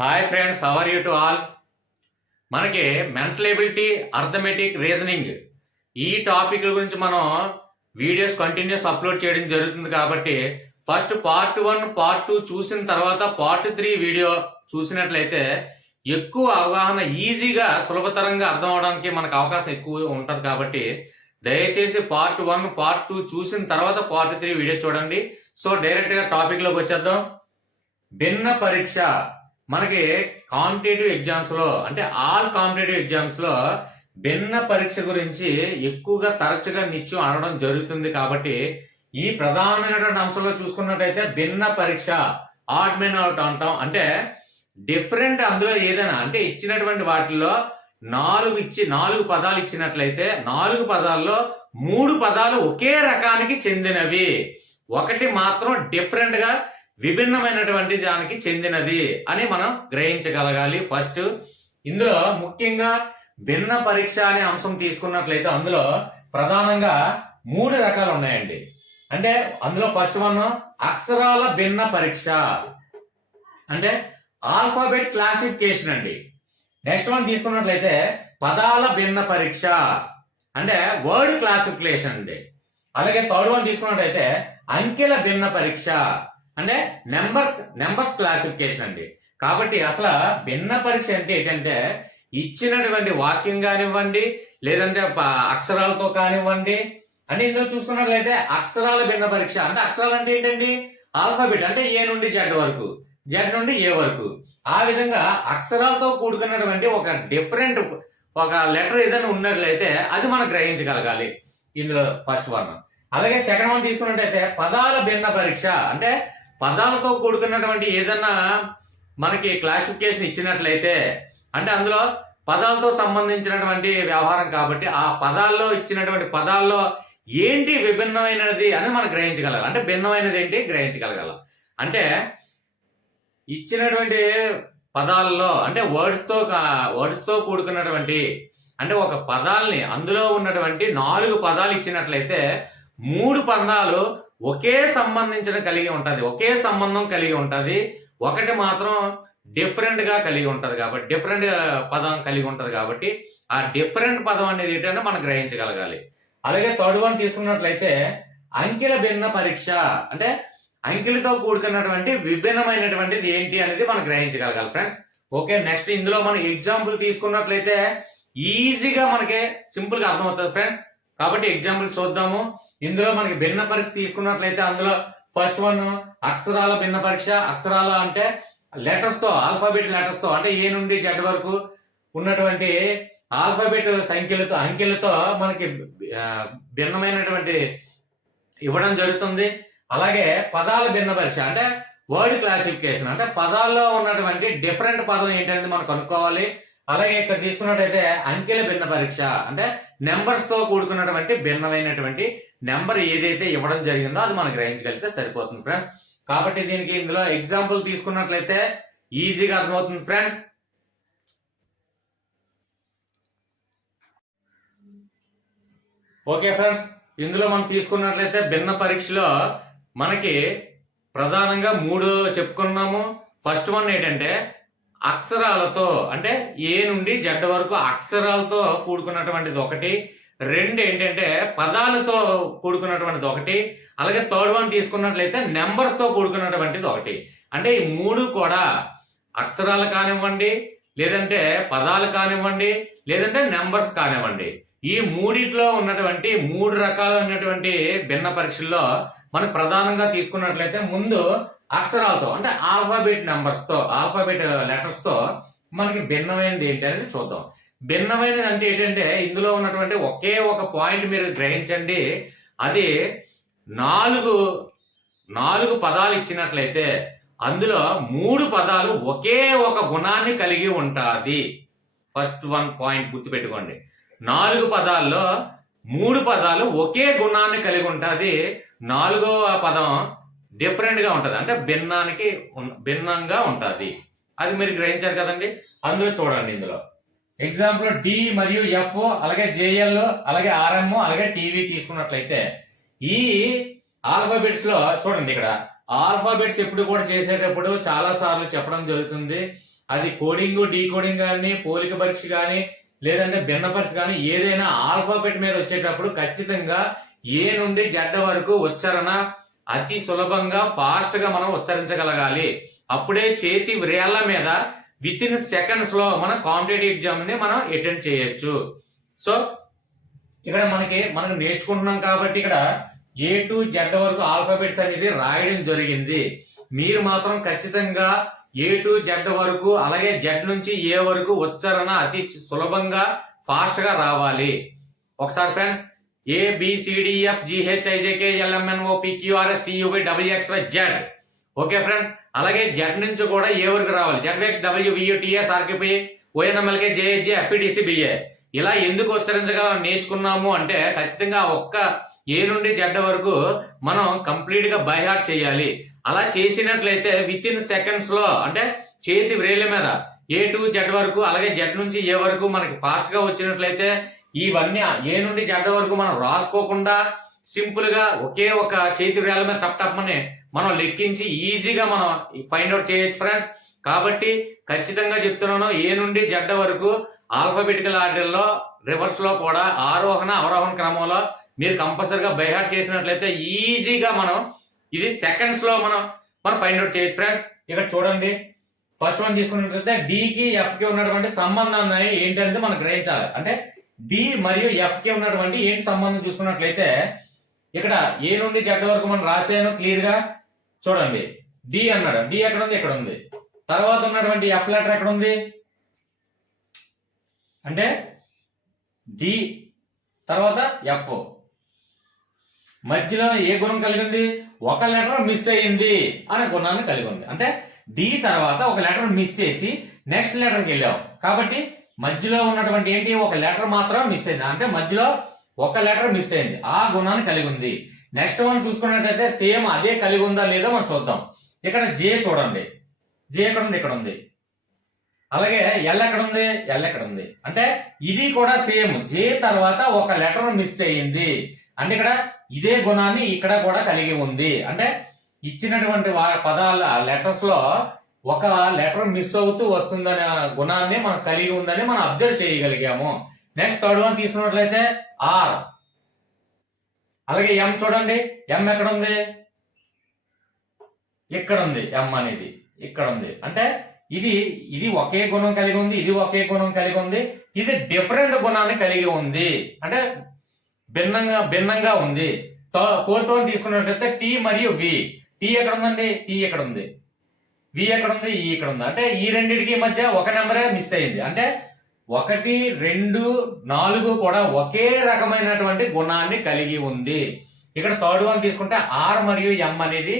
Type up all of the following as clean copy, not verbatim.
Hi friends, how are you to all. మనకి mental ability, arithmetic, reasoning ఈ టాపిక్ల గురించి మనం వీడియోస్ కంటిన్యూస్ అప్లోడ్ చేయడం జరుగుతుంది. కాబట్టి ఫస్ట్ పార్ట్ 1 పార్ట్ 2 చూసిన తర్వాత పార్ట్ 3 వీడియో చూసినట్లయితే ఎక్కువ అవగాహన, ఈజీగా సులభతరంగా అర్థం అవడానికి మనకు అవకాశం ఎక్కువ ఉంటుంది. కాబట్టి దయచేసి పార్ట్ 1 పార్ట్ 2 చూసిన తర్వాత పార్ట్ 3 వీడియో చూడండి. సో డైరెక్ట్గా టాపిక్లోకి వచ్చేద్దాం. భిన్న పరీక్ష మనకి కాంపిటేటివ్ ఎగ్జామ్స్ లో, అంటే ఆల్ కాంపిటేటివ్ ఎగ్జామ్స్ లో భిన్న పరీక్ష గురించి ఎక్కువగా తరచుగా నిత్యం అనడం జరుగుతుంది. కాబట్టి ఈ ప్రధానమైనటువంటి అంశంలో చూసుకున్నట్టయితే భిన్న పరీక్ష, ఆడ్ మెన్ అవుట్ అంటాం. అంటే డిఫరెంట్, అందులో ఏదైనా అంటే ఇచ్చినటువంటి వాటిల్లో 4 పదాలు ఇచ్చినట్లయితే 4 పదాల్లో 3 పదాలు ఒకే రకానికి చెందినవి, ఒకటి మాత్రం డిఫరెంట్ గా విభిన్నమైనటువంటి దానికి చెందినది అని మనం గ్రహించగలగాలి. ఫస్ట్ ఇందులో ముఖ్యంగా భిన్న పరీక్ష అనే అంశం తీసుకున్నట్లయితే అందులో ప్రధానంగా 3 రకాలు ఉన్నాయండి. అంటే అందులో ఫస్ట్ వన్ అక్షరాల భిన్న పరీక్ష, అంటే ఆల్ఫాబెట్ క్లాసిఫికేషన్ అండి. నెక్స్ట్ వన్ తీసుకున్నట్లయితే పదాల భిన్న పరీక్ష, అంటే వర్డ్ క్లాసిఫికేషన్ అండి. అలాగే థర్డ్ వన్ తీసుకున్నట్లయితే అంకెల భిన్న పరీక్ష, అంటే నెంబర్స్ క్లాసిఫికేషన్ అండి. కాబట్టి అసలు భిన్న పరీక్ష అంటే ఏంటంటే ఇచ్చినటువంటి వాక్యం కానివ్వండి, లేదంటే అక్షరాలతో కానివ్వండి. అంటే ఇందులో చూసుకున్నట్లయితే అక్షరాల భిన్న పరీక్ష అంటే అక్షరాలు అంటే ఏంటండి, ఆల్ఫాబెట్ అంటే ఏ నుండి జెడ్ వరకు, జెడ్ నుండి ఏ వరకు, ఆ విధంగా అక్షరాలతో కూడుకున్నటువంటి ఒక డిఫరెంట్ ఒక లెటర్ ఏదైనా ఉన్నట్లయితే అది మనం గ్రహించగలగాలి. ఇందులో ఫస్ట్ వన్. అలాగే సెకండ్ వన్ తీసుకున్నట్టయితే పదాల భిన్న పరీక్ష, అంటే పదాలతో కూడుకున్నటువంటి ఏదన్నా మనకి క్లాసిఫికేషన్ ఇచ్చినట్లయితే, అంటే అందులో పదాలతో సంబంధించినటువంటి వ్యవహారం కాబట్టి ఆ పదాల్లో ఇచ్చినటువంటి పదాల్లో ఏంటి విభిన్నమైనది అని మనం గ్రహించగలగాలి. అంటే భిన్నమైనది ఏంటి గ్రహించగలగాలి. అంటే ఇచ్చినటువంటి పదాల్లో, అంటే వర్డ్స్ తో కూడుకున్నటువంటి, అంటే ఒక పదాల్ని అందులో ఉన్నటువంటి 4 పదాలు ఇచ్చినట్లయితే 3 పదాలు ఒకే కలిగి ఉంటుంది, ఒకే సంబంధం కలిగి ఉంటుంది, ఒకటి మాత్రం డిఫరెంట్ గా కలిగి ఉంటుంది. కాబట్టి డిఫరెంట్ పదం కలిగి ఉంటుంది. కాబట్టి ఆ డిఫరెంట్ పదం అనేది ఏంటంటే మనం గ్రహించగలగాలి. అలాగే థర్డ్ వన్ తీసుకున్నట్లయితే అంకెల భిన్న పరీక్ష, అంటే అంకెలతో కూడుకున్నటువంటి విభిన్నమైనటువంటిది ఏంటి అనేది మనం గ్రహించగలగాలి ఫ్రెండ్స్. ఓకే, నెక్స్ట్ ఇందులో మనం ఎగ్జాంపుల్ తీసుకున్నట్లయితే ఈజీగా మనకి సింపుల్ గా అర్థమవుతుంది ఫ్రెండ్స్. కాబట్టి ఎగ్జాంపుల్ చూద్దాము. ఇందులో మనకి భిన్న పరీక్ష తీసుకున్నట్లయితే అందులో ఫస్ట్ వన్ అక్షరాల భిన్న పరీక్ష. అక్షరాల అంటే లెటర్స్ తో, ఆల్ఫాబెట్ లెటర్స్ తో, అంటే ఏ నుండి జెడ్ వరకు ఉన్నటువంటి ఆల్ఫాబెట్ అంకెలతో మనకి భిన్నమైనటువంటి ఇవ్వడం జరుగుతుంది. అలాగే పదాల భిన్న పరీక్ష అంటే వర్డ్ క్లాసిఫికేషన్, అంటే పదాల్లో ఉన్నటువంటి డిఫరెంట్ పదం ఏంటనేది మనం కనుక్కోవాలి. అలాగే ఇక్కడ తీసుకున్నట్టయితే అంకెల భిన్న పరీక్ష, అంటే నెంబర్స్ తో కూడుకున్నటువంటి భిన్నమైనటువంటి నెంబర్ ఏదైతే ఇవ్వడం జరిగిందో అది మనం గ్రహించగలిగితే సరిపోతుంది ఫ్రెండ్స్. కాబట్టి దీనికి ఇందులో ఎగ్జాంపుల్ తీసుకున్నట్లయితే ఈజీగా అర్థమవుతుంది ఫ్రెండ్స్. ఓకే ఫ్రెండ్స్, ఇందులో మనం తీసుకున్నట్లయితే భిన్న పరీక్షలో మనకి ప్రధానంగా 3 చెప్పుకున్నాము. ఫస్ట్ వన్ ఏంటంటే అక్షరాలతో, అంటే ఏ నుండి జెడ్ వరకు అక్షరాలతో కూడుకున్నటువంటిది ఒకటి. 2 ఏంటంటే పదాలతో కూడుకున్నటువంటిది ఒకటి. అలాగే థర్డ్ వన్ తీసుకున్నట్లయితే నెంబర్స్ తో కూడుకున్నటువంటిది ఒకటి. అంటే ఈ 3 కూడా అక్షరాలు కానివ్వండి, లేదంటే పదాలు కానివ్వండి, లేదంటే నెంబర్స్ కానివ్వండి, ఈ మూడిట్లో ఉన్నటువంటి 3 రకాలైనటువంటి భిన్న పరీక్షల్లో మనం ప్రధానంగా తీసుకున్నట్లయితే ముందు అక్షరాలతో, అంటే ఆల్ఫాబెట్ నెంబర్స్ తో, ఆల్ఫాబెట్ లెటర్స్ తో మనకి భిన్నమైనది ఏంటి అనేది చూద్దాం. భిన్నమైనది అంటే ఏంటంటే ఇందులో ఉన్నటువంటి ఒకే ఒక పాయింట్ మీరు గ్రహించండి. అది 4 పదాలు ఇచ్చినట్లయితే అందులో 3 పదాలు ఒకే ఒక గుణాన్ని కలిగి ఉంటాది. ఫస్ట్ వన్ పాయింట్ గుర్తుపెట్టుకోండి. 4 పదాల్లో 3 పదాలు ఒకే గుణాన్ని కలిగి ఉంటుంది. 4వ పదం డిఫరెంట్ గా ఉంటది, అంటే భిన్నంగా ఉంటది. అది మీరు గ్రహించారు కదండి. అందులో చూడండి, ఇందులో ఎగ్జాంపుల్ డి మరియు ఎఫ్, అలాగే జేఎల్, అలాగే ఆర్ఎం, అలాగే టీవీ తీసుకున్నట్లయితే ఈ ఆల్ఫాబెట్స్ లో చూడండి, ఇక్కడ ఆల్ఫాబెట్స్ ఎప్పుడు కూడా చేసేటప్పుడు చాలా సార్లు చెప్పడం జరుగుతుంది. అది కోడింగ్ డీకోడింగ్ కానీ పోలిక పరీక్ష కానీ లేదంటే భిన్న పరీక్ష కానీ ఏదైనా ఆల్ఫాబెట్ మీద వచ్చేటప్పుడు ఖచ్చితంగా ఏ నుండి జెడ్ వరకు ఉచ్చారణ అతి సులభంగా ఫాస్ట్ గా మనం ఉచ్చరించగలగాలి. అప్పుడే చేతి వ్రేళ్ల మీద విత్ ఇన్ సెకండ్స్ లో మనం కాంపిటేటివ్ ఎగ్జామ్ ని మనం అటెండ్ చేయొచ్చు. సో ఇక్కడ మనకు నేర్చుకుంటున్నాం కాబట్టి ఇక్కడ ఏ టు జెడ్ వరకు ఆల్ఫాబెట్స్ అనేది రాయడం జరిగింది. మీరు మాత్రం ఖచ్చితంగా ఏ టు జెడ్ వరకు అలాగే జెడ్ నుంచి ఏ వరకు ఉచ్చారణ అతి సులభంగా ఫాస్ట్ గా రావాలి. ఒకసారి ఫ్రెండ్స్, ABCDEFGHIJKLMNOPQRSTUVWXYZ. ఓకే ఫ్రెండ్స్, అలాగే జెడ్ నుంచి కూడా ఏ వరకు రావాలి. ZXWVUTSRKPONMLKJHJFEDCBA. ఇలా ఎందుకు ఉచ్చరించగల నేర్చుకున్నాము అంటే ఖచ్చితంగా ఒక్క ఏ నుండి జెడ్ వరకు మనం కంప్లీట్ గా బై హార్ట్ చేయాలి. అలా చేసినట్లయితే విత్ ఇన్ సెకండ్స్ లో అంటే చేతి వ్రేళ్ల మీద ఏ టు జెడ్ వరకు అలాగే జెడ్ నుంచి ఏ వరకు మనకి ఫాస్ట్ గా వచ్చినట్లయితే ఇవన్నీ ఏ నుండి జెడ్ వరకు మనం రాసుకోకుండా సింపుల్ గా ఒకే ఒక చేతి వ్రేళ్ల మీద టప్ అని మనం లెక్కించి ఈజీగా మనం ఫైండ్ అవుట్ చేయొచ్చు ఫ్రెండ్స్. కాబట్టి ఖచ్చితంగా చెప్తున్నాను, ఏ నుండి జెడ్ వరకు ఆల్ఫాబెటికల్ ఆర్డర్ లో రివర్స్ లో కూడా ఆరోహణ అవరోహణ క్రమంలో మీరు కంపల్సరిగా బై హార్ట్ చేసినట్లయితే ఈజీగా మనం ఇది సెకండ్స్ లో మనం ఫైండ్ అవుట్ చేయొచ్చు ఫ్రెండ్స్. ఇక్కడ చూడండి, ఫస్ట్ వన్ తీసుకున్నట్లయితే డి కి ఎఫ్ కి ఉన్నటువంటి సంబంధాన్ని ఏంటంటే మనం గ్రహించాలి. అంటే డి మరియు ఎఫ్ కి ఉన్నటువంటి ఏంటి సంబంధం చూసుకున్నట్లయితే ఇక్కడ ఏ నుండి జెడ్ వరకు మనం రాసాను క్లియర్ గా చూడండి. డి అన్నాడు, డి ఎక్కడ ఉంది? ఇక్కడ ఉంది. తర్వాత ఉన్నటువంటి ఎఫ్ లెటర్ ఎక్కడ ఉంది? అంటే డి తర్వాత ఎఫ్ మధ్యలో ఏ గుణం కలిగి ఉంది? ఒక లెటర్ మిస్ అయ్యింది అనే గుణాన్ని కలిగి ఉంది. అంటే డి తర్వాత ఒక లెటర్ మిస్ చేసి నెక్స్ట్ లెటర్కి వెళ్ళాం కాబట్టి మధ్యలో ఉన్నటువంటి ఏంటి? ఒక లెటర్ మాత్రం మిస్ అయింది. అంటే మధ్యలో ఒక లెటర్ మిస్ అయింది, ఆ గుణాన్ని కలిగి ఉంది. నెక్స్ట్ మనం చూసుకున్నట్లయితే సేమ్ అదే కలిగి ఉందా లేదా మనం చూద్దాం. ఇక్కడ జే చూడండి, జే ఎక్కడ ఉంది? ఇక్కడ ఉంది. అలాగే ఎల్ ఎక్కడ ఉంది? ఎల్ ఎక్కడ ఉంది? అంటే ఇది కూడా సేమ్ జే తర్వాత ఒక లెటర్ మిస్ అయ్యింది. అంటే ఇక్కడ ఇదే గుణాన్ని ఇక్కడ కూడా కలిగి ఉంది. అంటే ఇచ్చినటువంటి పదాల లెటర్స్ లో ఒక లెటర్ మిస్ అవుతూ వస్తుందనే గుణాన్ని మనం కలిగి ఉందని మనం అబ్జర్వ్ చేయగలిగాము. నెక్స్ట్ థర్డ్ వన్ తీసుకున్నట్లయితే ఆర్. అలాగే ఎం చూడండి, ఎం ఎక్కడ ఉంది? ఇక్కడ ఉంది. ఎం అనేది ఇక్కడ ఉంది. అంటే ఇది ఒకే గుణం కలిగి ఉంది, ఇది ఒకే గుణం కలిగి ఉంది, ఇది డిఫరెంట్ గుణాన్ని కలిగి ఉంది. అంటే భిన్నంగా ఉంది. ఫోర్త్ వన్ తీసుకున్నట్లయితే టి మరియు వి. టి ఎక్కడ ఉందండి? టి ఎక్కడ ఉంది? వి ఎక్కడ ఉంది? ఈ ఇక్కడ ఉంది. అంటే ఈ రెండింటికి మధ్య ఒక నెంబరే మిస్ అయింది. అంటే 1, 2, 4 కూడా ఒకే రకమైనటువంటి గుణాన్ని కలిగి ఉంది. ఇక్కడ థర్డ్ వన్ తీసుకుంటే ఆర్ మరియు ఎం అనేది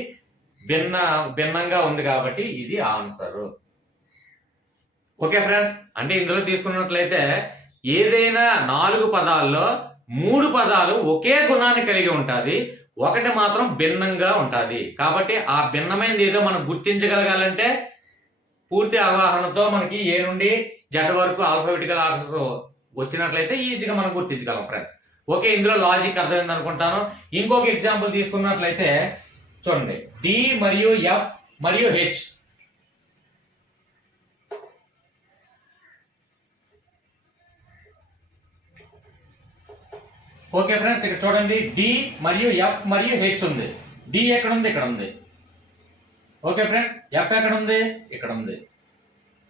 భిన్నంగా ఉంది కాబట్టి ఇది ఆన్సర్. ఓకే ఫ్రెండ్స్, అంటే ఇందులో తీసుకున్నట్లయితే ఏదైనా 4 పదాల్లో 3 పదాలు ఒకే గుణాన్ని కలిగి ఉంటుంది, ఒకటి మాత్రం భిన్నంగా ఉంటుంది. కాబట్టి ఆ భిన్నమైనది ఏదో మనం గుర్తించగలగాలంటే పూర్తి అవగాహనతో మనకి ఏ నుండి జెడ్ వరకు ఆల్ఫాబెటికల్ ఆర్డర్స్ వచ్చినట్లయితే ఈజీగా మనం గుర్తించగలం ఫ్రెండ్స్. ఓకే, ఇందులో లాజిక్ అర్థమైంది అనుకుంటాను. ఇంకొక ఎగ్జాంపుల్ తీసుకున్నట్లయితే చూడండి, డి మరియు ఎఫ్ మరియు హెచ్. ఓకే ఫ్రెండ్స్, ఇక్కడ చూడండి, డి మరియు ఎఫ్ మరియు హెచ్ ఉంది. డి ఎక్కడ ఉంది? ఇక్కడ ఉంది. ఓకే ఫ్రెండ్స్, ఎఫ్ ఎక్కడ ఉంది? ఇక్కడ ఉంది.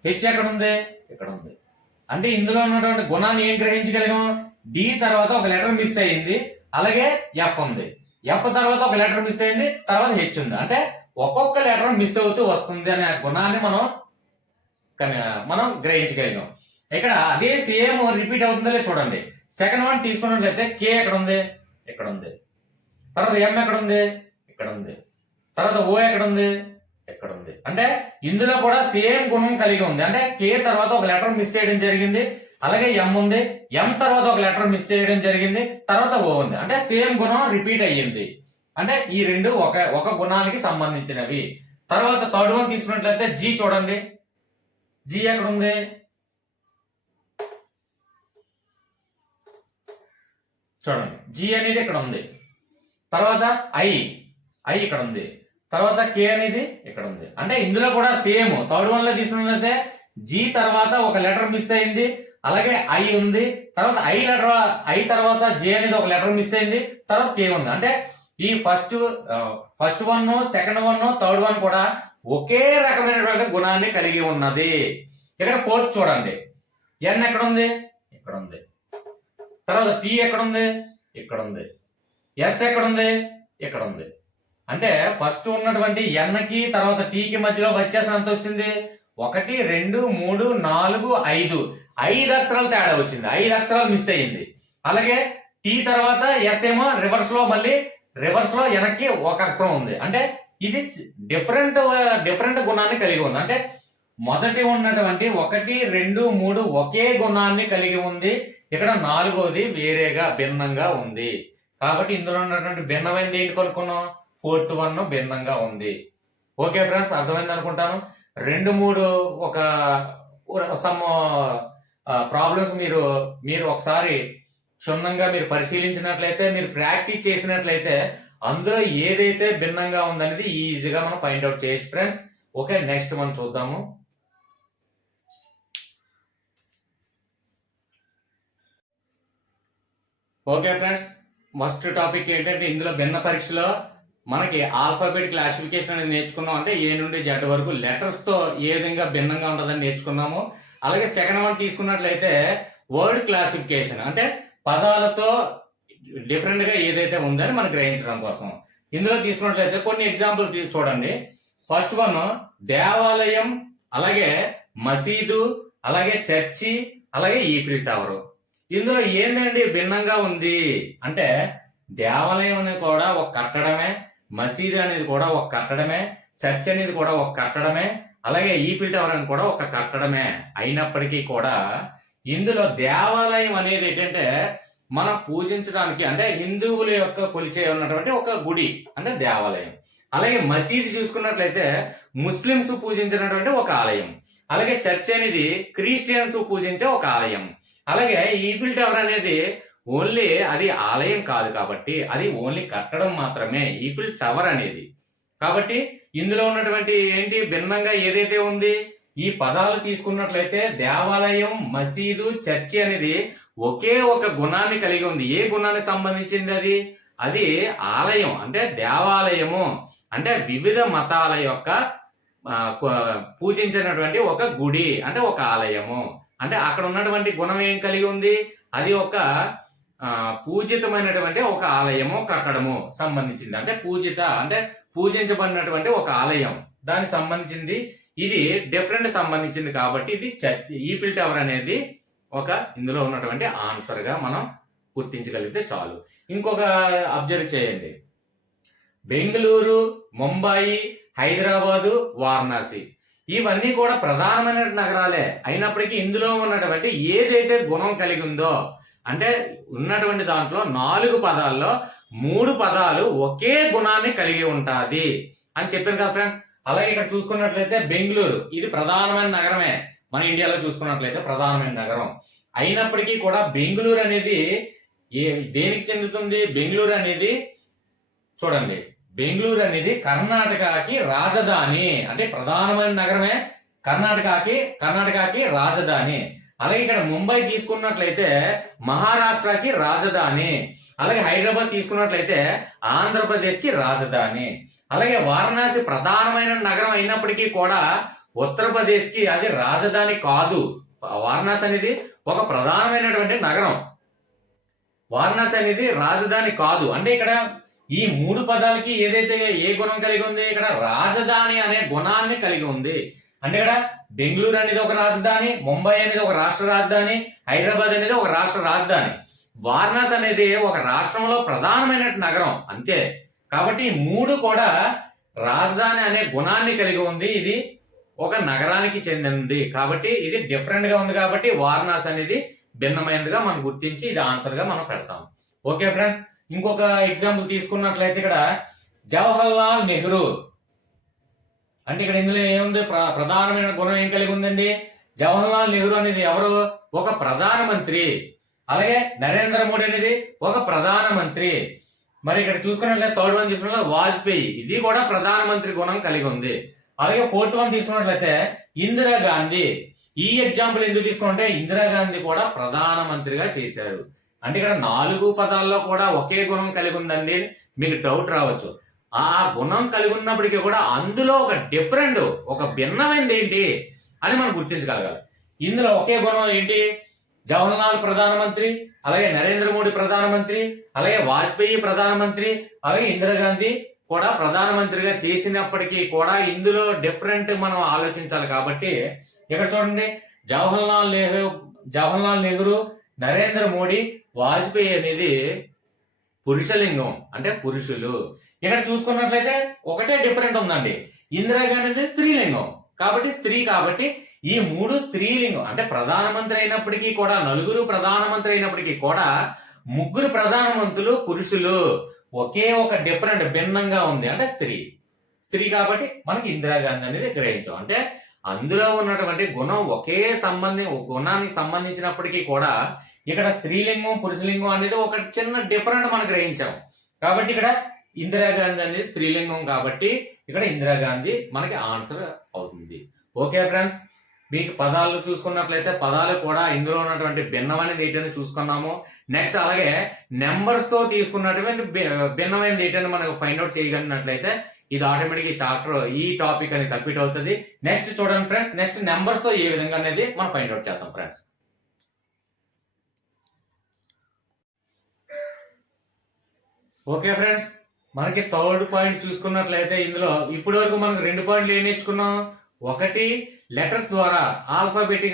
హెచ్ ఎక్కడ ఉంది? ఇక్కడ ఉంది. అంటే ఇందులో ఉన్నటువంటి గుణాన్ని ఏం గ్రహించగలిగాం? డి తర్వాత ఒక లెటర్ మిస్ అయింది, అలాగే ఎఫ్ ఉంది. ఎఫ్ తర్వాత ఒక లెటర్ మిస్ అయింది, తర్వాత హెచ్ ఉంది. అంటే ఒక్కొక్క లెటర్ మిస్ అవుతూ వస్తుంది అనే గుణాన్ని మనం గ్రహించగలిగాం. ఇక్కడ అదే సేమ్ రిపీట్ అవుతుందో చూడండి. సెకండ్ వన్ తీసుకున్నట్లయితే కే ఎక్కడ ఉంది? ఇక్కడ ఉంది. తర్వాత ఎం ఎక్కడ ఉంది? ఇక్కడ ఉంది. తర్వాత ఓ ఎక్కడ ఉంది? ఎక్కడ ఉంది. అంటే ఇందులో కూడా సేమ్ గుణం కలిగి ఉంది. అంటే కే తర్వాత ఒక లెటర్ మిస్ చేయడం జరిగింది, అలాగే ఎం ఉంది. ఎం తర్వాత ఒక లెటర్ మిస్ చేయడం జరిగింది, తర్వాత ఓ ఉంది. అంటే సేమ్ గుణం రిపీట్ అయ్యింది. అంటే ఈ రెండు ఒక గుణానికి సంబంధించినవి. తర్వాత థర్డ్ వన్ తీసుకున్నట్లయితే జీ చూడండి, జీ ఎక్కడ ఉంది? చూడండి, జీ అనేది ఇక్కడ ఉంది. తర్వాత ఐ ఇక్కడ ఉంది. తర్వాత కే అనేది ఇక్కడ ఉంది. అంటే ఇందులో కూడా సేమ్ థర్డ్ వన్ లో తీసుకున్నట్లయితే జీ తర్వాత ఒక లెటర్ మిస్ అయింది, అలాగే ఐ ఉంది, తర్వాత ఐ తర్వాత జే అనేది ఒక లెటర్ మిస్ అయింది, తర్వాత కే ఉంది. అంటే ఈ first one, second one, third one కూడా ఒకే రకమైనటువంటి గుణాన్ని కలిగి ఉన్నది. ఇక్కడ ఫోర్త్ చూడండి, ఎన్ ఎక్కడ ఉంది, ఇక్కడ ఉంది. తర్వాత పి ఎక్కడ ఉంది, ఇక్కడ ఉంది. ఎస్ ఎక్కడ ఉంది, ఇక్కడ ఉంది. అంటే ఫస్ట్ ఉన్నటువంటి ఎన్ కి తర్వాత టీకి మధ్యలో వ్యత్యాసం ఎంత వచ్చింది? 1, 2, 3, 4, 5 5 అక్షరాలు తేడా వచ్చింది, 5 అక్షరాలు మిస్ అయ్యింది. అలాగే టీ తర్వాత ఎస్ ఏమో రివర్స్ లో వెనక్కి ఒక అక్షరం ఉంది. అంటే ఇది డిఫరెంట్ గుణాన్ని కలిగి ఉంది. అంటే మొదటి ఉన్నటువంటి 1, 2, 3 ఒకే గుణాన్ని కలిగి ఉంది. ఇక్కడ 4వది వేరేగా భిన్నంగా ఉంది. కాబట్టి ఇందులో ఉన్నటువంటి భిన్నమైనది ఏంటి కనుక్కున్నాం? 4th వన్ భిన్నంగా ఉంది. ఓకే ఫ్రెండ్స్, అర్థమైంది అనుకుంటాను. 2-3 ఒక సమ్ ప్రాబ్లమ్స్ మీరు ఒకసారి క్షుణ్ణంగా మీరు పరిశీలించినట్లయితే, మీరు ప్రాక్టీస్ చేసినట్లయితే అందులో ఏదైతే భిన్నంగా ఉందనేది ఈజీగా మనం ఫైండ్ అవుట్ చేయొచ్చు ఫ్రెండ్స్. ఓకే, నెక్స్ట్ మనం చూద్దాము. ఓకే ఫ్రెండ్స్, ఫస్ట్ టాపిక్ ఏంటంటే ఇందులో భిన్న పరీక్షలో మనకి ఆల్ఫాబెట్ క్లాసిఫికేషన్ అనేది నేర్చుకున్నాం. అంటే ఏ నుండి జెడ్ వరకు లెటర్స్ తో ఏ విధంగా భిన్నంగా ఉంటుందని నేర్చుకున్నాము. అలాగే సెకండ్ వన్ తీసుకున్నట్లయితే వర్డ్ క్లాసిఫికేషన్, అంటే పదాలతో డిఫరెంట్ గా ఏదైతే ఉందని మనం గ్రహించడం కోసం. ఇందులో తీసుకున్నట్లయితే కొన్ని ఎగ్జాంపుల్ చూడండి. ఫస్ట్ వన్ దేవాలయం, అలాగే మసీదు, అలాగే చర్చి, అలాగే ఈఫిల్ టవర్. ఇందులో ఏందండి భిన్నంగా ఉంది అంటే, దేవాలయం అనేది కూడా ఒక కట్టడమే, మసీదు అనేది కూడా ఒక కట్టడమే, చర్చ్ అనేది కూడా ఒక కట్టడమే, అలాగే ఈఫిల్ టవర్ అనేది కూడా ఒక కట్టడమే. అయినప్పటికీ కూడా ఇందులో దేవాలయం అనేది ఏంటంటే మనం పూజించడానికి, అంటే హిందువుల యొక్క కొలిచే ఉన్నటువంటి ఒక గుడి అంటే దేవాలయం. అలాగే మసీదు చూసుకున్నట్లయితే ముస్లింస్ పూజించినటువంటి ఒక ఆలయం. అలాగే చర్చ్ అనేది క్రిస్టియన్స్ పూజించే ఒక ఆలయం. అలాగే ఈఫిల్ టవర్ అనేది ఓన్లీ అది ఆలయం కాదు కాబట్టి అది ఓన్లీ కట్టడం మాత్రమే ఈఫిల్ టవర్ అనేది. కాబట్టి ఇందులో ఉన్నటువంటి ఏంటి భిన్నంగా ఏదైతే ఉంది, ఈ పదాలు తీసుకున్నట్లయితే దేవాలయం, మసీదు, చర్చి అనేది ఒకే ఒక గుణాన్ని కలిగి ఉంది. ఏ గుణానికి సంబంధించింది అది? అది ఆలయం అంటే దేవాలయము అంటే వివిధ మతాల యొక్క పూజించినటువంటి ఒక గుడి అంటే ఒక ఆలయము. అంటే అక్కడ ఉన్నటువంటి గుణం ఏం కలిగి ఉంది? అది ఒక పూజితమైనటువంటి ఒక ఆలయము, కట్టడము సంబంధించింది. అంటే అంటే పూజించబడినటువంటి ఒక ఆలయం దానికి సంబంధించింది. ఇది డిఫరెంట్ సంబంధించింది కాబట్టి ఇది చర్చ్, ఈఫిల్ టవర్ అనేది ఒక ఇందులో ఉన్నటువంటి ఆన్సర్ గా మనం గుర్తించగలిగితే చాలు. ఇంకొక అబ్జర్వ్ చేయండి, బెంగళూరు, ముంబాయి, హైదరాబాదు, వారణాసి ఇవన్నీ కూడా ప్రధానమైన నగరాలే. అయినప్పటికీ ఇందులో ఉన్నటువంటి ఏదైతే గుణం కలిగి ఉందో, అంటే ఉన్నటువంటి దాంట్లో 4 పదాల్లో 3 పదాలు ఒకే గుణాన్ని కలిగి ఉంటాది అని చెప్పాను కదా ఫ్రెండ్స్. అలాగే ఇక్కడ చూసుకున్నట్లయితే బెంగళూరు ఇది ప్రధానమైన నగరమే, మన ఇండియాలో చూసుకున్నట్లయితే ప్రధానమైన నగరం. అయినప్పటికీ కూడా బెంగళూరు అనేది దేనికి చెందుతుంది? బెంగళూరు అనేది చూడండి, బెంగళూరు అనేది కర్ణాటకకి రాజధాని, అంటే ప్రధానమైన నగరమే, కర్ణాటకకి రాజధాని. అలాగే ఇక్కడ ముంబై తీసుకున్నట్లయితే మహారాష్ట్రకి రాజధాని. అలాగే హైదరాబాద్ తీసుకున్నట్లయితే ఆంధ్రప్రదేశ్ కి రాజధాని. అలాగే వారణాసి ప్రధానమైన నగరం అయినప్పటికీ కూడా ఉత్తరప్రదేశ్ కి అది రాజధాని కాదు. వారణాసి అనేది ఒక ప్రధానమైనటువంటి నగరం, వారణాసి అనేది రాజధాని కాదు. అంటే ఇక్కడ ఈ 3 పదాలకి ఏదైతే ఏ గుణం కలిగి ఉంది? ఇక్కడ రాజధాని అనే గుణాన్ని కలిగి ఉంది. అంటే ఇక్కడ బెంగళూరు అనేది ఒక రాజధాని, ముంబై అనేది ఒక రాష్ట్ర రాజధాని, హైదరాబాద్ అనేది ఒక రాష్ట్ర రాజధాని, వారణాసి అనేది ఒక రాష్ట్రంలో ప్రధానమైన నగరం అంతే. కాబట్టి ఈ 3 కూడా రాజధాని అనే గుణాన్ని కలిగి ఉంది. ఇది ఒక నగరానికి చెందినది కాబట్టి ఇది డిఫరెంట్ గా ఉంది. కాబట్టి వారణాసి అనేది భిన్నమైనదిగా మనం గుర్తించి ఇది ఆన్సర్ గా మనం పెడతాం. ఓకే ఫ్రెండ్స్, ఇంకొక ఎగ్జాంపుల్ తీసుకున్నట్లయితే ఇక్కడ జవహర్లాల్ నెహ్రూ అంటే ఇక్కడ ఇందులో ఏముంది? ప్రధానమైన గుణం ఏం కలిగి ఉందండి? జవహర్లాల్ నెహ్రూ అనేది ఎవరు? ఒక ప్రధానమంత్రి. అలాగే నరేంద్ర మోడీ అనేది ఒక ప్రధానమంత్రి. మరి ఇక్కడ చూసుకున్నట్లయితే థర్డ్ వన్ తీసుకున్నట్లయితే వాజ్పేయి ఇది కూడా ప్రధానమంత్రి గుణం కలిగి ఉంది. అలాగే 4th వన్ తీసుకున్నట్లయితే ఇందిరా గాంధీ ఈ ఎగ్జాంపుల్ ఎందుకు తీసుకుంటే ఇందిరాగాంధీ కూడా ప్రధానమంత్రిగా చేశారు. అంటే ఇక్కడ 4 పదాల్లో కూడా ఒకే గుణం కలిగి ఉందండి, మీకు డౌట్ రావచ్చు. ఆ గుణం కలిగి ఉన్నప్పటికీ కూడా అందులో ఒక డిఫరెంట్, ఒక భిన్నమైనది ఏంటి అని మనం గుర్తించగలగాలి. ఇందులో ఒకే గుణం ఏంటి? జవహర్లాల్ ప్రధానమంత్రి, అలాగే నరేంద్ర మోడీ ప్రధానమంత్రి, అలాగే వాజ్పేయి ప్రధానమంత్రి, అలాగే ఇందిరాగాంధీ కూడా ప్రధానమంత్రిగా చేసినప్పటికీ కూడా ఇందులో డిఫరెంట్ మనం ఆలోచించాలి. కాబట్టి ఇక్కడ చూడండి, జవహర్లాల్ నెహ్రూ, నరేంద్ర మోడీ, వాజ్పేయి అనేది పురుషలింగం, అంటే పురుషులు. ఇక్కడ చూసుకున్నట్లయితే ఒకటే డిఫరెంట్ ఉందండి, ఇందిరాగాంధీ అనేది స్త్రీలింగం కాబట్టి స్త్రీ, కాబట్టి ఈ 3 స్త్రీలింగం. అంటే ప్రధానమంత్రి అయినప్పటికీ కూడా, నలుగురు ప్రధానమంత్రి అయినప్పటికీ కూడా 3 ప్రధానమంత్రులు పురుషులు. ఒకే ఒక డిఫరెంట్, భిన్నంగా ఉంది, అంటే స్త్రీ కాబట్టి మనకి ఇందిరాగాంధీ అనేది గ్రహించాం. అంటే అందులో ఉన్నటువంటి గుణం గుణానికి సంబంధించినప్పటికీ కూడా ఇక్కడ స్త్రీలింగం పురుషలింగం అనేది ఒక చిన్న డిఫరెంట్ మనం గ్రహించాం. కాబట్టి ఇక్కడ ఇందిరాగాంధీ అనేది స్త్రీలింగం కాబట్టి ఇక్కడ ఇందిరాగాంధీ మనకి ఆన్సర్ అవుతుంది. ఓకే ఫ్రెండ్స్, మీకు పదాలు చూసుకున్నట్లయితే పదాలు కూడా ఇందులో ఉన్నటువంటి భిన్నమైనది ఏంటని చూసుకున్నాము. నెక్స్ట్ అలాగే నెంబర్స్ తో తీసుకున్నటువంటి భిన్నమైనది ఏంటని మనకు ఫైండ్ అవుట్ చేయగలిగినట్లయితే ఇది ఆటోమేటిక్ ఈ చాప్టర్, ఈ టాపిక్ అనేది కంప్లీట్ అవుతుంది. నెక్స్ట్ చూడండి ఫ్రెండ్స్, నెక్స్ట్ నెంబర్స్ తో ఏ విధంగా అనేది మనం ఫైండ్ అవుట్ చేద్దాం ఫ్రెండ్స్. ఓకే ఫ్రెండ్స్, మనకి థర్డ్ పాయింట్ చూసుకున్నట్లయితే ఇందులో ఇప్పటి వరకు మనకు 2 పాయింట్లు ఏం నేర్చుకున్నాం? ఒకటి లెటర్స్ ద్వారా ఆల్ఫాబెట్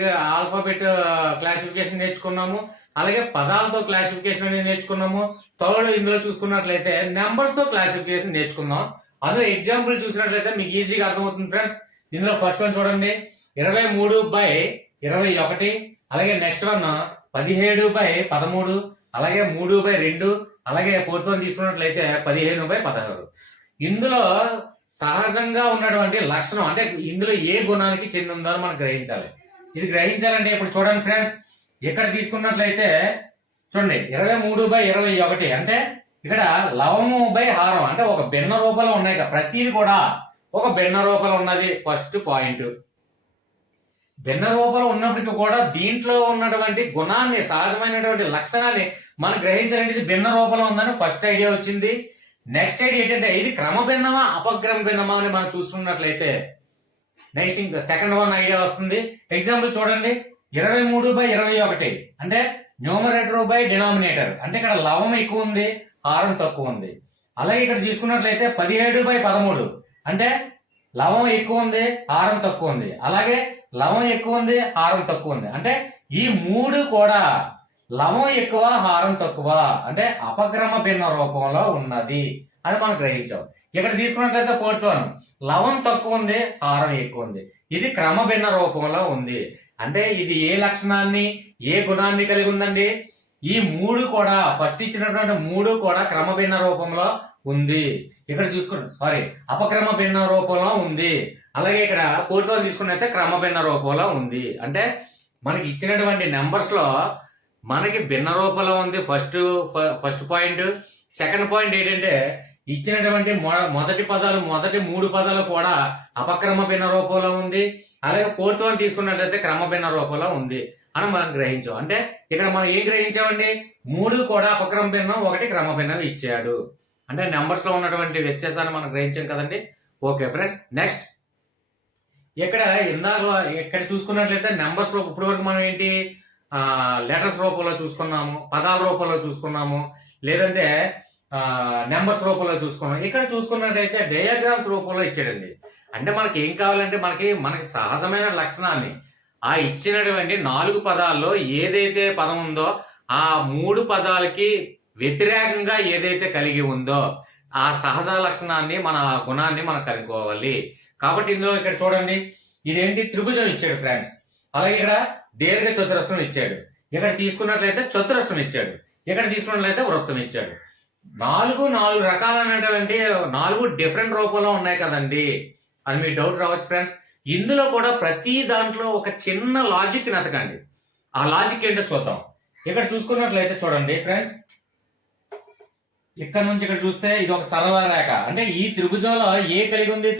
క్లాసిఫికేషన్ నేర్చుకున్నాము, అలాగే పదాలతో క్లాసిఫికేషన్ అనేది నేర్చుకున్నాము. థర్డ్ ఇందులో చూసుకున్నట్లయితే నెంబర్స్ తో క్లాసిఫికేషన్ నేర్చుకున్నాం. అందులో ఎగ్జాంపుల్ చూసినట్లయితే మీకు ఈజీగా అర్థమవుతుంది ఫ్రెండ్స్. ఇందులో ఫస్ట్ వన్ చూడండి, 23/21, అలాగే నెక్స్ట్ వన్ 17/13, అలాగే 3/2, అలాగే ఫోర్త్ వన్ తీసుకున్నట్లయితే 15/16. ఇందులో సహజంగా ఉన్నటువంటి లక్షణం, అంటే ఇందులో ఏ గుణానికి చెందిందో మనం గ్రహించాలి. ఇది గ్రహించాలంటే ఇప్పుడు చూడండి ఫ్రెండ్స్, ఇక్కడ తీసుకున్నట్లయితే చూడండి 23/21 అంటే ఇక్కడ లవము బై హారం, అంటే ఒక భిన్న రూపాలు ఉన్నాయి కదా, ప్రతిది కూడా ఒక భిన్న రూపాలు ఉన్నది ఫస్ట్ పాయింట్. భిన్న రూపాలు ఉన్నప్పటికీ కూడా దీంట్లో ఉన్నటువంటి గుణాన్ని, సహజమైనటువంటి లక్షణాన్ని మనం గ్రహించాలంటే భిన్న రూపంలో ఉందని ఫస్ట్ ఐడియా వచ్చింది. నెక్స్ట్ ఐడియా ఏంటంటే ఇది క్రమ భిన్నమా అపక్రమ భిన్నమా అని మనం చూసుకున్నట్లయితే నెక్స్ట్ ఇంకా సెకండ్ వన్ ఐడియా వస్తుంది. ఎగ్జాంపుల్ చూడండి, 23/21 అంటే న్యూమరేటర్ బై డినామినేటర్, అంటే ఇక్కడ లవం ఎక్కువ ఉంది, హారం తక్కువ ఉంది. అలాగే ఇక్కడ తీసుకున్నట్లయితే 17/13 అంటే లవం ఎక్కువ ఉంది, హారం తక్కువ ఉంది. అలాగే లవం ఎక్కువ ఉంది, హారం తక్కువ ఉంది. అంటే ఈ 3 కూడా లవం ఎక్కువ, హారం తక్కువ, అంటే అపక్రమ భిన్న రూపంలో ఉన్నది అని మనం గ్రహించాం. ఇక్కడ తీసుకున్నట్లయితే ఫోర్త్ వన్ లవం తక్కువ ఉంది, హారం ఎక్కువ ఉంది, ఇది క్రమ భిన్న రూపంలో ఉంది. అంటే ఇది ఏ లక్షణాన్ని, ఏ గుణాన్ని కలిగి ఉందండి? ఈ 3 కూడా, ఫస్ట్ ఇచ్చినటువంటి 3 కూడా క్రమ భిన్న రూపంలో ఉంది. ఇక్కడ చూసుకుంటే అపక్రమ భిన్న రూపంలో ఉంది. అలాగే ఇక్కడ ఫోర్త్ వన్ తీసుకున్నట్లయితే క్రమ భిన్న రూపంలో ఉంది. అంటే మనకి ఇచ్చినటువంటి నెంబర్స్ లో మనకి భిన్న రూపంలో ఉంది ఫస్ట్ పాయింట్. సెకండ్ పాయింట్ ఏంటంటే ఇచ్చినటువంటి మొదటి 3 పదాలు కూడా అపక్రమ భిన్న రూపంలో ఉంది. అలాగే ఫోర్త్ వన్ తీసుకున్నట్లయితే క్రమ భిన్న రూపంలో ఉంది అని మనం గ్రహించాం. అంటే ఇక్కడ మనం ఏం గ్రహించామండి? 3 కూడా అపక్రమ భిన్నం, 1 క్రమ భిన్నం ఇచ్చాడు. అంటే నెంబర్స్ లో ఉన్నటువంటి వ్యత్యాసాన్ని మనం గ్రహించాం కదండి. ఓకే ఫ్రెండ్స్, నెక్స్ట్ ఇక్కడ చూసుకున్నట్లయితే నెంబర్స్ లో ఇప్పటి వరకు మనం ఏంటి లెటర్స్ రూపంలో చూసుకున్నాము, పదాల రూపంలో చూసుకున్నాము, లేదంటే నెంబర్స్ రూపంలో చూసుకున్నాము. ఇక్కడ చూసుకున్నట్టయితే డయాగ్రామ్స్ రూపంలో ఇచ్చాడండి. అంటే మనకి ఏం కావాలంటే మనకి సహజమైన లక్షణాన్ని, ఆ ఇచ్చినటువంటి 4 పదాల్లో ఏదైతే పదం ఉందో ఆ 3 పదాలకి వ్యతిరేకంగా ఏదైతే కలిగి ఉందో ఆ సహజ లక్షణాన్ని, మన గుణాన్ని మనం కనుక్కోవాలి. కాబట్టి ఇందులో ఇక్కడ చూడండి, ఇదేంటి త్రిభుజం ఇచ్చాడు ఫ్రెండ్స్. అలాగే ఇక్కడ దీర్ఘ చతురస్రం ఇచ్చాడు. ఇక్కడ తీసుకున్నట్లయితే చతురస్రం ఇచ్చాడు. ఇక్కడ తీసుకున్నట్లయితే వృత్తం ఇచ్చాడు. 4 రకాలైనటువంటి 4 డిఫరెంట్ రూపంలో ఉన్నాయి కదండి అని మీ డౌట్ రావచ్చు ఫ్రెండ్స్. ఇందులో కూడా ప్రతి దాంట్లో ఒక చిన్న లాజిక్ నెతకండి. ఆ లాజిక్ ఏంటో చూద్దాం. ఇక్కడ చూసుకున్నట్లయితే చూడండి ఫ్రెండ్స్, ఇక్కడ నుంచి ఇక్కడ చూస్తే ఇది ఒక సరళ రేఖ. అంటే ఈ త్రిభుజంలో ఏ కలిగి ఉంది?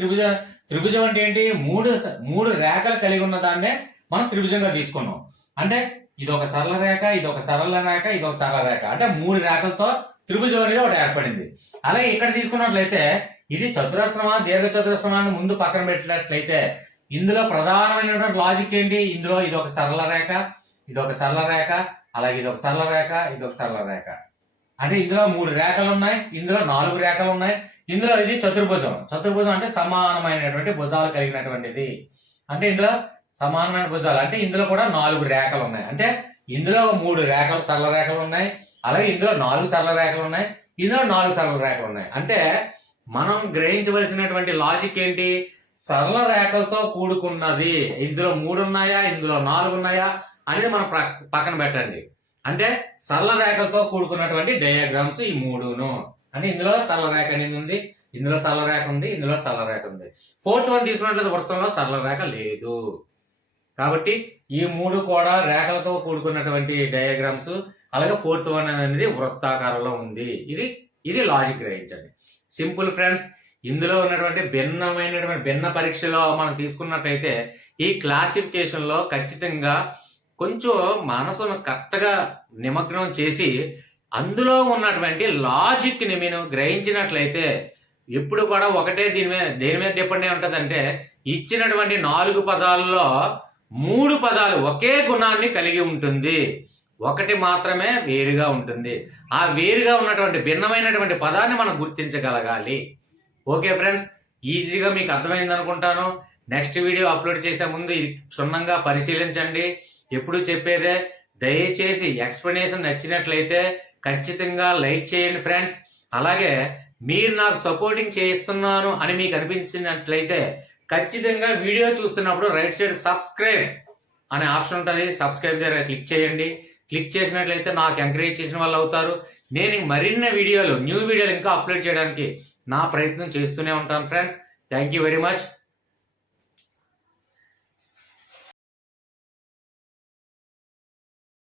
త్రిభుజం అంటే ఏంటి? 3 రేఖలు కలిగి ఉన్న దాన్నే మనం త్రిభుజంగా తీసుకున్నాం. అంటే ఇది ఒక సరళ రేఖ, ఇది ఒక సరళ రేఖ, ఇది ఒక సరళ రేఖ, అంటే 3 రేఖలతో త్రిభుజం అనేది ఒకటి ఏర్పడింది. అలాగే ఇక్కడ తీసుకున్నట్లయితే ఇది చతురస్రమా దీర్ఘ చతురస్రమాన్ని ముందు పక్కన పెట్టినట్లయితే ఇందులో ప్రధానమైనటువంటి లాజిక్ ఏంటి? ఇందులో ఇది ఒక సరళ రేఖ, ఇది ఒక సరళ రేఖ, అలాగే ఇది ఒక సరళ రేఖ, ఇది ఒక సరళ రేఖ. అంటే ఇందులో 3 రేఖలు ఉన్నాయి, ఇందులో 4 రేఖలు ఉన్నాయి. ఇందులో ఇది చతుర్భుజం. చతుర్భుజం అంటే సమానమైనటువంటి భుజాలు కలిగినటువంటిది. అంటే ఇందులో సమానమైన భుజాలు అంటే ఇందులో కూడా 4 రేఖలు ఉన్నాయి. అంటే ఇందులో 3 రేఖలు సరళ రేఖలు ఉన్నాయి, అలాగే ఇందులో 4 సరళ రేఖలు ఉన్నాయి, ఇందులో 4 సరళ రేఖలు ఉన్నాయి. అంటే మనం గ్రహించవలసినటువంటి లాజిక్ ఏంటి? సరళ రేఖలతో కూడుకున్నది. ఇందులో 3 ఉన్నాయా, ఇందులో 4 ఉన్నాయా అనేది మనం పక్కన పెట్టండి. అంటే సరళ రేఖలతో కూడుకున్నటువంటి డయాగ్రామ్స్ ఈ 3ను. అంటే ఇందులో సరళ రేఖ అనేది ఉంది, ఇందులో సరళ రేఖ ఉంది, ఇందులో సరళ రేఖ ఉంది. 4th వన్ తీసుకున్నట్లయితే వృత్తంలో సరళ రేఖ లేదు. కాబట్టి ఈ 3 కూడా రేఖలతో కూడుకున్నటువంటి డయాగ్రామ్స్. అలాగే 4th వన్ అనేది వృత్తాకారంలో ఉంది. ఇది లాజిక్ గ్రహించండి. Simple friends. ఇందులో ఉన్నటువంటి భిన్న పరీక్షలో మనం తీసుకున్నట్లయితే ఈ క్లాసిఫికేషన్ లో ఖచ్చితంగా కొంచెం మనసును కరెక్ట్గా నిమగ్నం చేసి అందులో ఉన్నటువంటి లాజిక్ ని మీరు గ్రహించినట్లయితే ఎప్పుడు కూడా ఒకటే దేని మీద డిపెండ్ అయి ఉంటుందంటే ఇచ్చినటువంటి 4 పదాల్లో 3 పదాలు ఒకే గుణాన్ని కలిగి ఉంటుంది, ఒకటి మాత్రమే వేరుగా ఉంటుంది. ఆ వేరుగా ఉన్నటువంటి భిన్నమైనటువంటి పదాన్ని మనం గుర్తించగలగాలి. ఓకే ఫ్రెండ్స్, ఈజీగా మీకు అర్థమైంది అనుకుంటాను. నెక్స్ట్ వీడియో అప్లోడ్ చేసే ముందు ఇది క్షుణ్ణంగా పరిశీలించండి. ఎప్పుడు చెప్పేదే, దయచేసి ఎక్స్ప్లెనేషన్ నచ్చినట్లయితే ఖచ్చితంగా లైక్ చేయండి ఫ్రెండ్స్. అలాగే మీరు నాకు సపోర్టింగ్ చేస్తున్నాను అని మీకు అనిపించినట్లయితే ఖచ్చితంగా వీడియో చూస్తున్నప్పుడు రైట్ సైడ్ సబ్స్క్రైబ్ అనే ఆప్షన్ ఉంటుంది, సబ్స్క్రైబ్ దగ్గర క్లిక్ చేయండి. క్లిక్ చేసినట్లయితే నాకు ఎంకరేజ్ చేసిన వాళ్ళు అవుతారు. నేను మరిన్ని న్యూ వీడియోలు ఇంకా అప్లోడ్ చేయడానికి నా ప్రయత్నం చేస్తూనే ఉంటాను friends. Thank you very much.